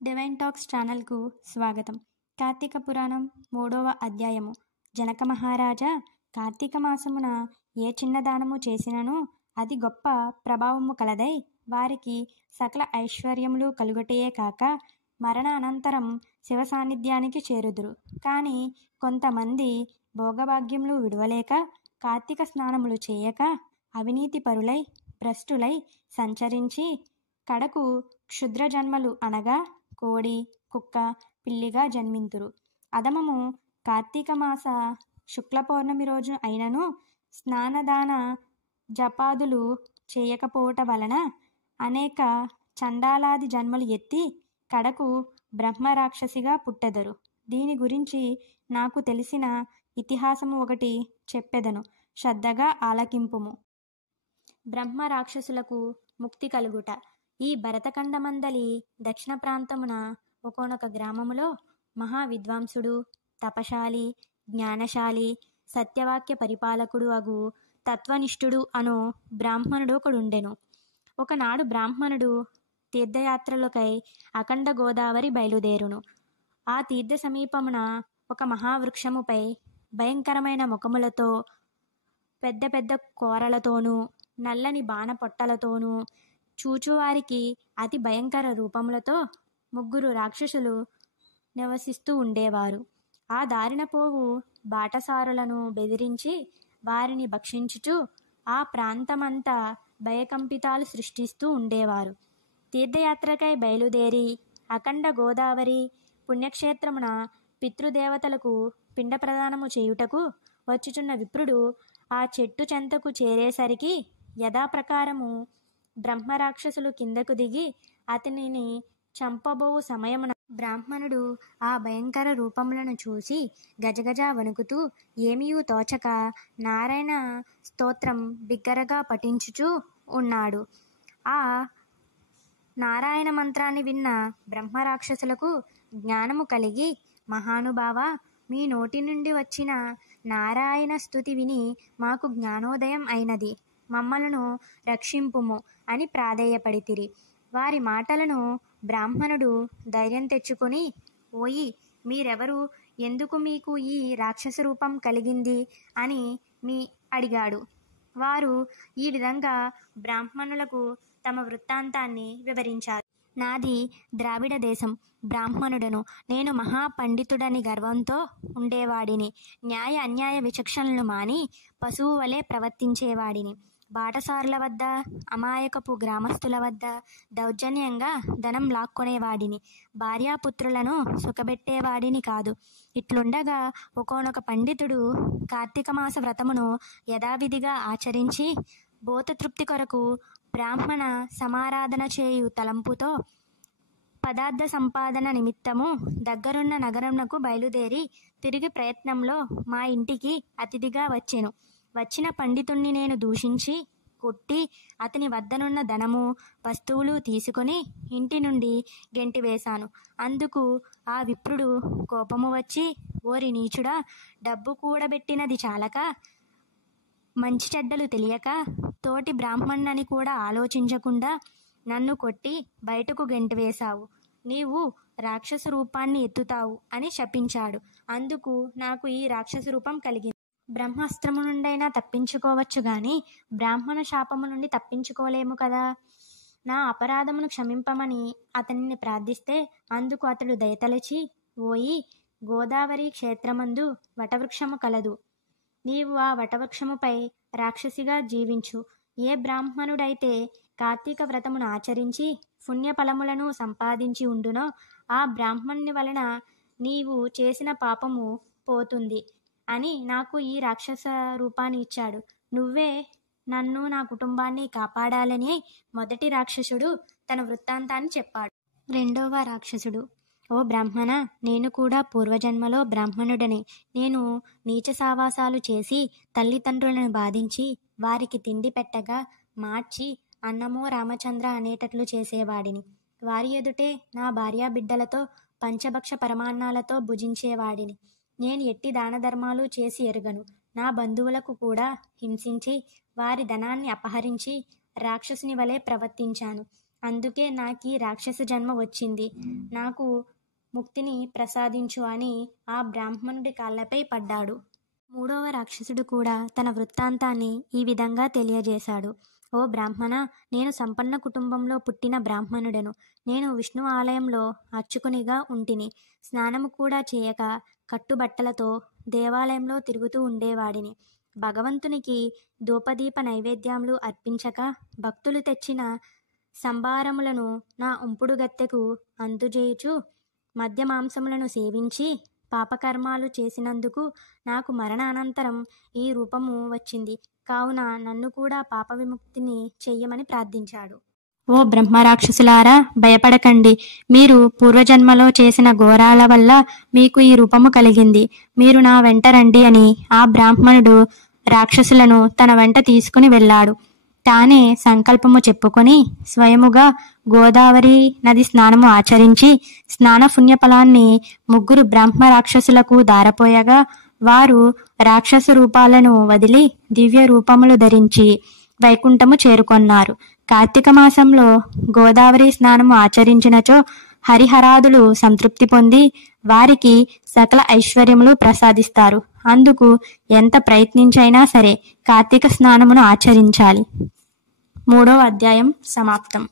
Divine talks ఛానల్కు స్వాగతం. కార్తీక పురాణం 3వ అధ్యాయము. జనక మహారాజా, కార్తీక మాసమున ఏ చిన్న దానము చేసినను అది గొప్ప ప్రభావము కలదై వారికి సకల ఐశ్వర్యములు కలుగటయే కాక మరణ అనంతరం శివ సాన్నిధ్యానికి చేరుదురు. కానీ కొంతమంది భోగభాగ్యములు విడువలేక కార్తీక స్నానములు చేయక అవినీతి పరులై భ్రష్టులై సంచరించి కడకు క్షుద్ర జన్మలు అనగా కోడి, కుక్క, పిల్లిగా జన్మింతురు. అధమము కార్తీక మాస శుక్ల పౌర్ణమి రోజు అయినను స్నానదాన జపాదులు చేయకపోవట వలన అనేక చండాలాది జన్మలు ఎత్తి కడకు బ్రహ్మరాక్షసిగా పుట్టెదరు. దీని గురించి నాకు తెలిసిన ఇతిహాసము ఒకటి చెప్పెదను, శ్రద్ధగా ఆలకింపుము. బ్రహ్మరాక్షసులకు ముక్తి కలుగుట. ఈ భరతఖండమందలి దక్షిణ ప్రాంతమున ఒకానొక గ్రామములో మహా విద్వాంసుడు, తపశాలి, జ్ఞానశాలి, సత్యవాక్య పరిపాలకుడు అగు తత్వనిష్ఠుడు అను బ్రాహ్మణుడు ఒకడుండెను. ఒకనాడు బ్రాహ్మణుడు తీర్థయాత్రలకై అఖండ గోదావరి బయలుదేరును. ఆ తీర్థ సమీపమున ఒక మహావృక్షముపై భయంకరమైన ముఖములతో పెద్ద పెద్ద కోరలతోనూ నల్లని బాణ పొట్టలతోనూ చూచువారికి అతి భయంకర రూపములతో ముగ్గురు రాక్షసులు నివసిస్తూ ఉండేవారు. ఆ దారిన పోవు బాటసారులను బెదిరించి వారిని భక్షించుచు ఆ ప్రాంతమంతా భయకంపితాలు సృష్టిస్తూ ఉండేవారు. తీర్థయాత్రకై బయలుదేరి అఖండ గోదావరి పుణ్యక్షేత్రమున పితృదేవతలకు పిండ ప్రదానము చేయుటకు వచ్చుచున్న విప్రుడు ఆ చెట్టు చెంతకు చేరేసరికి యథాప్రకారము బ్రహ్మరాక్షసులు కిందకు దిగి అతనిని చంపబోవు సమయమున బ్రాహ్మణుడు ఆ భయంకర రూపములను చూసి గజగజ వణుకుతూ ఏమీయూ తోచక నారాయణ స్తోత్రం బిగ్గరగా పఠించుచూ ఉన్నాడు. ఆ నారాయణ మంత్రాన్ని విన్న బ్రహ్మరాక్షసులకు జ్ఞానము కలిగి, మహానుభావ, మీ నోటి నుండి వచ్చిన నారాయణ స్తుతి విని మాకు జ్ఞానోదయం అయినది, మమ్మలను రక్షింపుము అని ప్రాధేయపడితిరి. వారి మాటలను బ్రాహ్మణుడు ధైర్యం తెచ్చుకొని, ఓయి, మీరెవరు, ఎందుకు మీకు ఈ రాక్షస రూపం కలిగింది అని అడిగాడు. వారు ఈ విధంగా బ్రాహ్మణులకు తమ వృత్తాంతాన్ని వివరించారు. నాది ద్రావిడ దేశం, బ్రాహ్మణుడను. నేను మహాపండితుడని గర్వంతో ఉండేవాడిని. న్యాయ అన్యాయ విచక్షణలు మాని పశువు వలె ప్రవర్తించేవాడిని. బాటసారుల వద్ద, అమాయకపు గ్రామస్తుల వద్ద దౌర్జన్యంగా ధనం లాక్కొనేవాడిని. భార్యాపుత్రులను సుఖబెట్టేవాడిని కాదు. ఇట్లుండగా ఒకానొక పండితుడు కార్తీక మాస వ్రతమును యథావిధిగా ఆచరించి భూతతృప్తి కొరకు బ్రాహ్మణ సమారాధన చేయు తలంపుతో పదార్థ సంపాదన నిమిత్తము దగ్గరున్న నగరమునకు బయలుదేరి తిరిగి ప్రయత్నంలో మా ఇంటికి అతిథిగా వచ్చెను. వచ్చిన పండితుణ్ణి నేను దూషించి కొట్టి అతని వద్దనున్న ధనము వస్తువులు తీసుకొని ఇంటి నుండి గెంటివేశాను. అందుకు ఆ విప్రుడు కోపము వచ్చి, ఓరి నీచుడా, డబ్బు కూడబెట్టినది చాలక మంచి చెడ్డలు తెలియక తోటి బ్రాహ్మణ్ణని కూడా ఆలోచించకుండా నన్ను కొట్టి బయటకు గెంటివేశావు. నీవు రాక్షస రూపాన్ని ఎత్తుతావు అని శపించాడు. అందుకు నాకు ఈ రాక్షస రూపం కలిగింది. బ్రహ్మాస్త్రము నుండైనా తప్పించుకోవచ్చు గాని బ్రాహ్మణ శాపము నుండి తప్పించుకోలేము కదా. నా అపరాధమును క్షమింపమని అతనిని ప్రార్థిస్తే అందుకు అతడు దయతలచి, ఓయి, గోదావరి క్షేత్రమందు వటవృక్షము కలదు. నీవు ఆ వటవృక్షముపై రాక్షసిగా జీవించు. ఏ బ్రాహ్మణుడైతే కార్తీక వ్రతమును ఆచరించి పుణ్యఫలములను సంపాదించి ఉండునో ఆ బ్రాహ్మణుని వలన నీవు చేసిన పాపము పోతుంది అని నాకు ఈ రాక్షస రూపాన్ని ఇచ్చాడు. నువ్వే నన్ను, నా కుటుంబాన్ని కాపాడాలని మొదటి రాక్షసుడు తన వృత్తాంతాన్ని చెప్పాడు. రెండవ రాక్షసుడు, ఓ బ్రాహ్మణ, నేను కూడా పూర్వజన్మలో బ్రాహ్మణుడనే. నేను నీచ సావాసాలు చేసి తల్లిదండ్రులను బాధించి వారికి తిండి పెట్టగా మార్చి అన్నమో రామచంద్ర అనేటట్లు చేసేవాడిని. వారి ఎదుటే నా భార్యా బిడ్డలతో పంచభక్ష పరమాన్నాలతో భుజించేవాడిని. నేను ఎట్టి దాన ధర్మాలు చేసి ఎరుగను. నా బంధువులకు కూడా హింసించి వారి ధనాన్ని అపహరించి రాక్షసుని వలె ప్రవర్తించాను. అందుకే నాకీ రాక్షస జన్మ వచ్చింది. నాకు ముక్తిని ప్రసాదించు అని ఆ బ్రాహ్మణుడి కాళ్ళపై పడ్డాడు. మూడవ రాక్షసుడు కూడా తన వృత్తాంతాన్ని ఈ విధంగా తెలియజేశాడు. ఓ బ్రాహ్మణ, నేను సంపన్న కుటుంబంలో పుట్టిన బ్రాహ్మణుడను. నేను విష్ణు ఆలయంలో అర్చకునిగా ఉంటిని. స్నానము కూడా చేయక కట్టుబట్టలతో దేవాలయంలో తిరుగుతూ ఉండేవాడిని. భగవంతునికి ధూపదీప నైవేద్యములు అర్పించక భక్తులు తెచ్చిన సంభారములను నా ఉంపుడు గత్తెకు అందుజేయుచు మద్య మాంసములను సేవించి పాపకర్మాలు చేసినందుకు నాకు మరణానంతరం ఈ రూపము వచ్చింది. కావున నన్ను కూడా పాప విముక్తిని చెయ్యమని ప్రార్థించాడు. ఓ బ్రహ్మరాక్షసులారా, భయపడకండి. మీరు పూర్వజన్మలో చేసిన ఘోరాల వల్ల మీకు ఈ రూపము కలిగింది. మీరు నా వెంట రండి అని ఆ బ్రాహ్మణుడు రాక్షసులను తన వెంట తీసుకుని వెళ్ళాడు. తానే సంకల్పము చెప్పుకొని స్వయముగా గోదావరి నది స్నానము ఆచరించి స్నాన పుణ్యఫలాన్ని ముగ్గురు బ్రహ్మ రాక్షసులకు దారపోయగా వారు రాక్షస రూపాలను వదిలి దివ్య రూపములు ధరించి వైకుంఠము చేరుకొన్నారు. కార్తీక మాసంలో గోదావరి స్నానము ఆచరించినచో హరిహరాదులు సంతృప్తి పొంది వారికి సకల ఐశ్వర్యములు ప్రసాదిస్తారు. అందుకు ఎంత ప్రయత్నించైనా సరే కార్తీక స్నానమును ఆచరించాలి. 3వ అధ్యాయం సమాప్తం.